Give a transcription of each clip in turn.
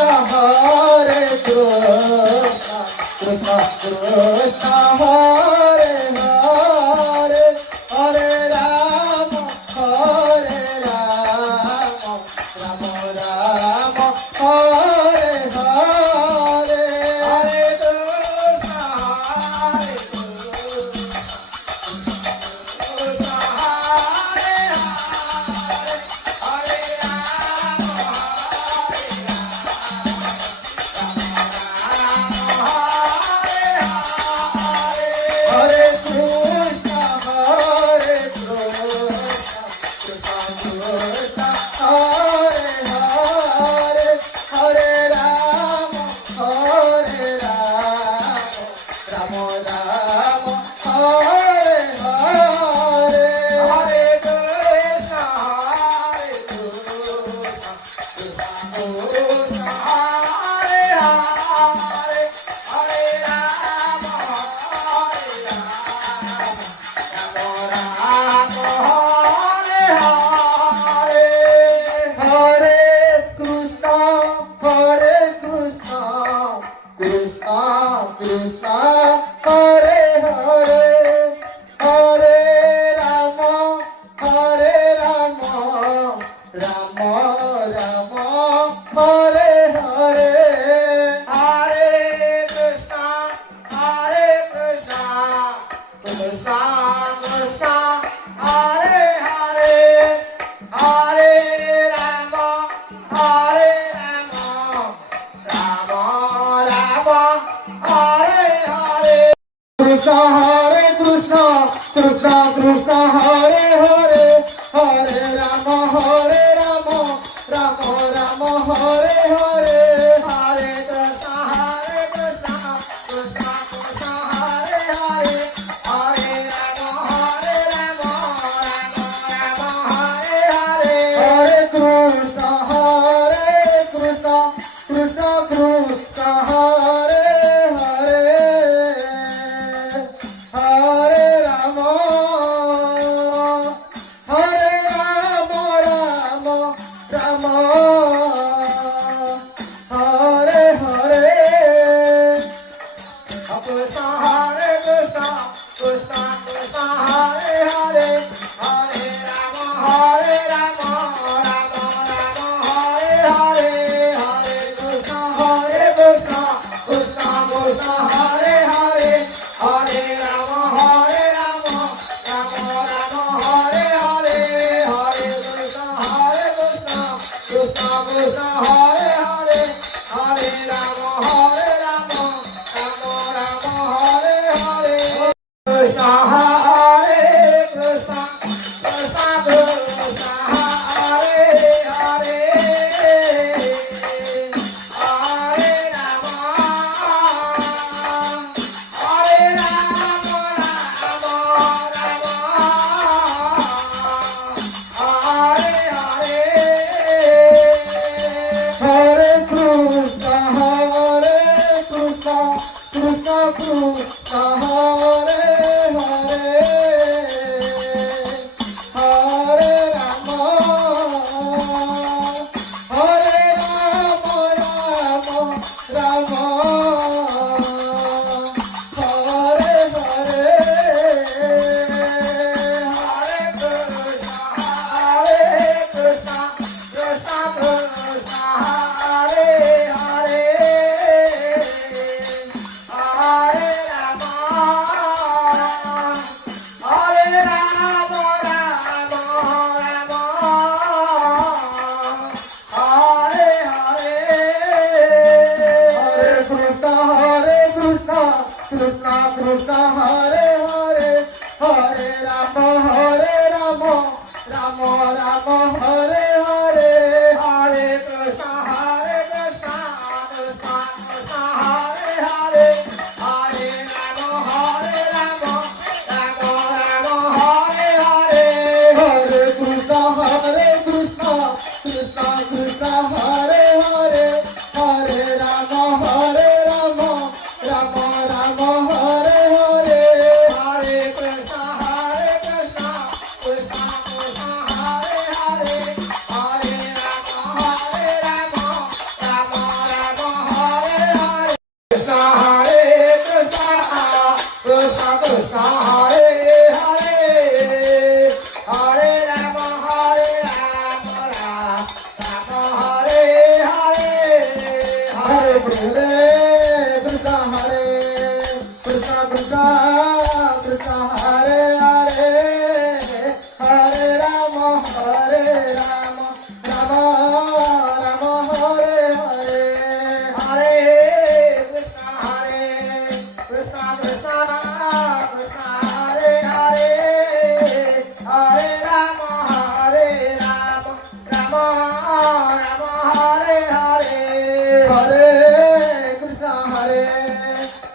Hare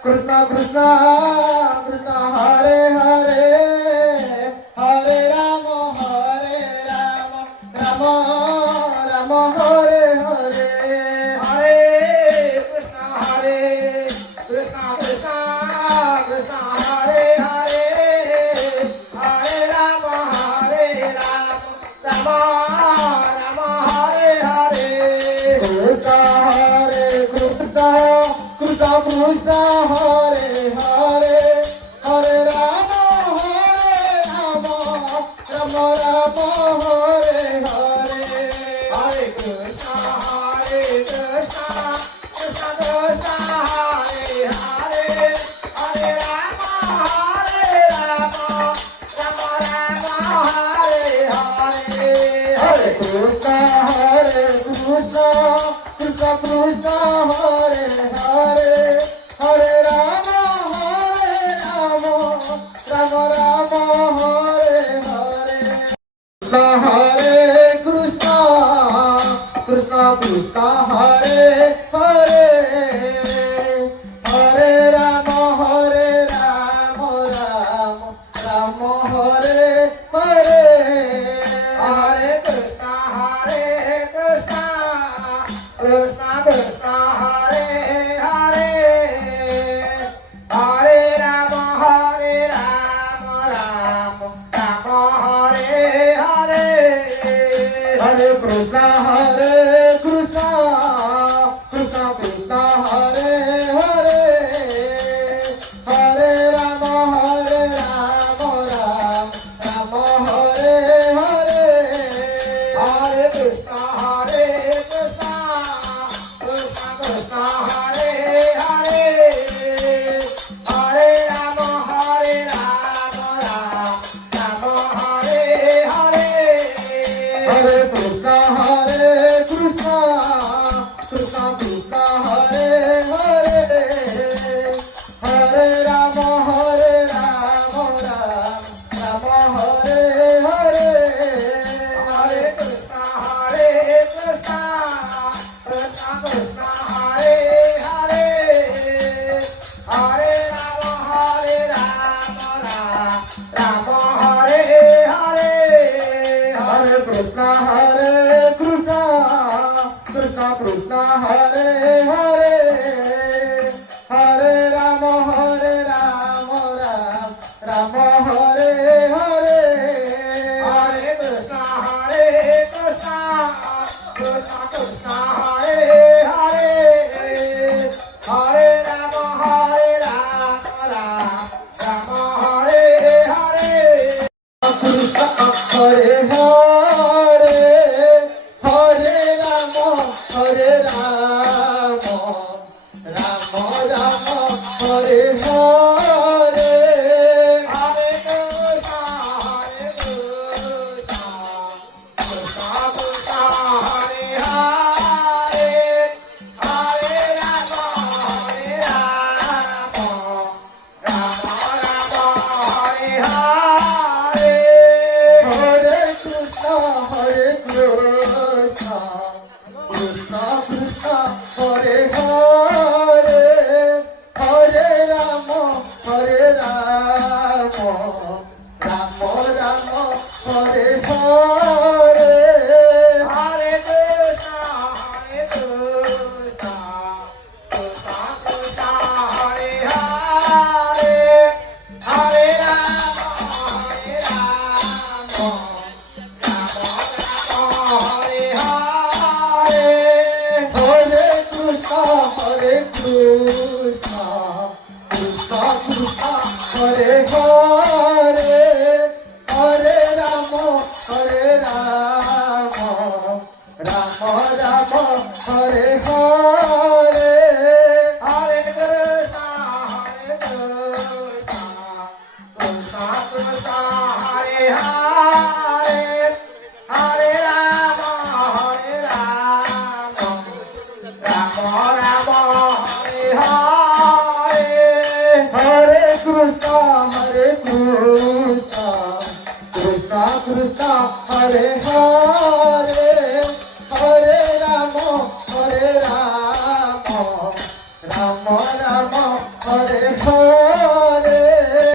Krishna Krishna Krishna Hare Hare Hare Rama Rama Rama Hare Hare Hare Krishna Krishna Krishna Hare Hare Hare Rama Rama Rama Hare Hare Krishna Krishna Krishna Krishna Hare Hare Hare Rama Rama Rama Hare Hare Hare Krishna Krishna Krishna Hare Hare Hare Rama Rama Rama Hare Hare Hare Krishna Krishna Krishna Hare Hare Hare Rama Rama Rama Hare Hare Hare Krishna Krishna Krishna Hare Hare Hare Rama Rama Rama Hare Hare Hare Krishna Krishna Krishna Hare Hare Hare Rama Rama Hare Hare Hare Krishna Krishna Krishna Hare Hare Hare Rama Rama Hare Hare Hare Krishna Krishna Krishna Hare Hare Hare Rama Rama Hare Hare Hare Krishna Krishna Krishna Hare Hare Hare Rama Rama Hare Hare Hare Krishna Krishna Krishna Hare Hare Hare Rama Rama Hare Hare Hare Krishna Krishna Krishna Hare Hare Hare Rama Rama Hare Hare Hare Krishna Krishna Krishna Hare Hare Hare Rama Rama Hare Hare Krishna Hare Hare Hare Rama Rama Hare Hare Hare Krishna Krishna Krishna Hare Hare Hare Rama Rama Hare Hare Hare Krishna Krishna Krishna Hare Hare Hare Rama Rama Hare Hare Hare Krishna Krishna Krishna Hare Hare Hare Rama Rama Hare Hare Hare Krishna Krishna Krishna Hare Hare Hare Rama Rama Hare Hare Hare Krishna Krishna Krishna Hare Hare Hare Rama Rama Hare Hare Hare Krishna Krishna Krishna Hare Hare